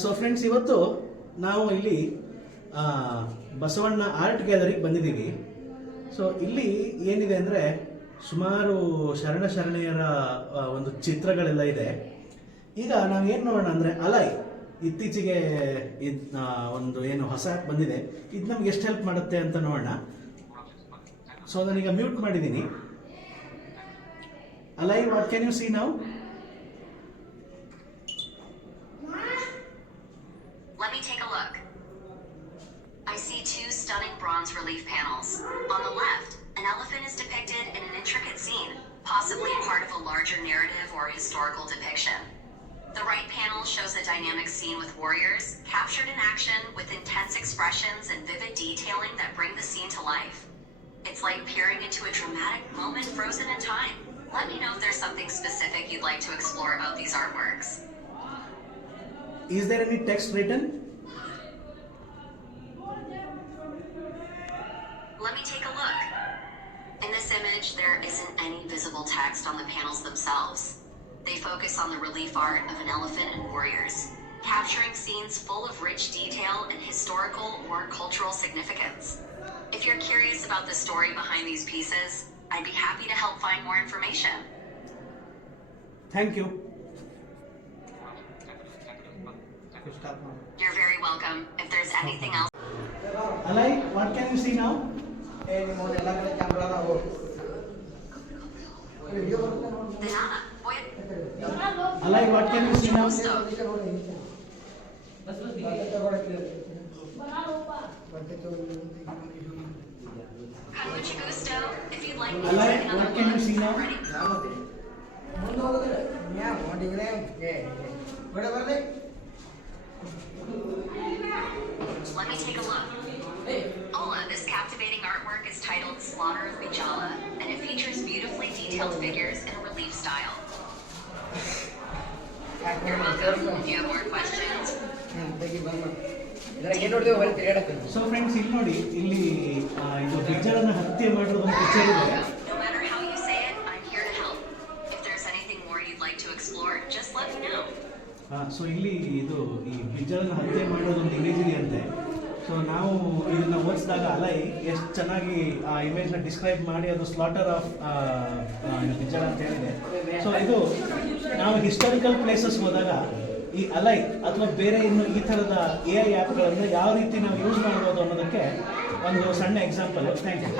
So friends, ಇವತ್ತು ನಾವು ಇಲ್ಲಿ ಬಸವಣ್ಣ ಆರ್ಟ್ ಗ್ಯಾಲರಿಗೆ ಬಂದಿದ್ದೀವಿ. ಸೊ ಇಲ್ಲಿ ಏನಿದೆ ಅಂದರೆ ಸುಮಾರು ಶರಣೆಯರ ಒಂದು ಚಿತ್ರಗಳೆಲ್ಲ ಇದೆ. ಈಗ ನಾವು ಏನು ನೋಡೋಣ ಅಂದರೆ ಅಲೈ ಇತ್ತೀಚೆಗೆ ಒಂದು ಏನು ಹೊಸ ಆ್ಯಪ್ ಬಂದಿದೆ, ಇದು ನಮ್ಗೆ ಎಷ್ಟು ಹೆಲ್ಪ್ ಮಾಡುತ್ತೆ ಅಂತ ನೋಡೋಣ. ಸೊ ನಾನೀಗ ಮ್ಯೂಟ್ ಮಾಡಿದ್ದೀನಿ. ಅಲೈ, what can you see now? Let me take a look. I see two stunning bronze relief panels. On the left, an elephant is depicted in an intricate scene, possibly part of a larger narrative or historical depiction. The right panel shows a dynamic scene with warriors, captured in action with intense expressions and vivid detailing that bring the scene to life. It's like peering into a dramatic moment frozen in time. Let me know if there's something specific you'd like to explore about these artworks. Is there any text written? Let me take a look. In this image, there isn't any visible text on the panels themselves. They focus on the relief art of an elephant and warriors, capturing scenes full of rich detail and historical or cultural significance. If you're curious about the story behind these pieces, I'd be happy to help find more information. Thank you. You're very welcome. If there's anything else... Alai, what can you see now? Dhanana, Alai, what can you see now? Mucho gusto. If you'd like me to Alai, take another what can you look, see now? already... Let me take a look. Ola, this captivating artwork is titled Slaughter of Bijala, and it features beautifully detailed figures in a relief style. You're welcome. If you have more questions... so friends, ಇಲ್ಲಿ ನೋಡಿ, ಇಲ್ಲಿ ಇದು ಬಿಜ್ಜಳನ ಹತ್ಯೆ ಮಾಡಿರೋ ಒಂದು picture ಇದೆ. No matter how you say it, I'm here to help. If there's anything more you'd like to explore, just let me know. So ಇಲ್ಲಿ ಇದು ಈ ಬಿಜ್ಜಳನ ಹತ್ಯೆ ಮಾಡೋದೊಂದು ಇಮೇಜ್ ಇದೆಯಂತೆ. ಸೊ ನಾವು ಇದನ್ನ ಓದಿಸಿದಾಗ ಅಲೈ ಎಷ್ಟು ಚೆನ್ನಾಗಿ ಆ ಇಮೇಜ್ನ ಡಿಸ್ಕ್ರೈಬ್ ಮಾಡಿ ಅದು ಸ್ಲಾಟರ್ ಆಫ್ ಬಿಜ್ಜಳ ಅಂತ ಹೇಳಿದೆ. ಸೊ ಇದು ನಾವು ಹಿಸ್ಟಾರಿಕಲ್ ಪ್ಲೇಸಸ್ ಹೋದಾಗ ಈ ಅಲೈ ಅಥವಾ ಬೇರೆ ಇನ್ನು ಈ ಥರದ AI ಆ್ಯಪ್ಗಳನ್ನು ಯಾವ ರೀತಿ ನಾವು ಯೂಸ್ ಮಾಡ್ಬೋದು ಅನ್ನೋದಕ್ಕೆ ಒಂದು ಸಣ್ಣ ಎಕ್ಸಾಂಪಲ್. Thank you.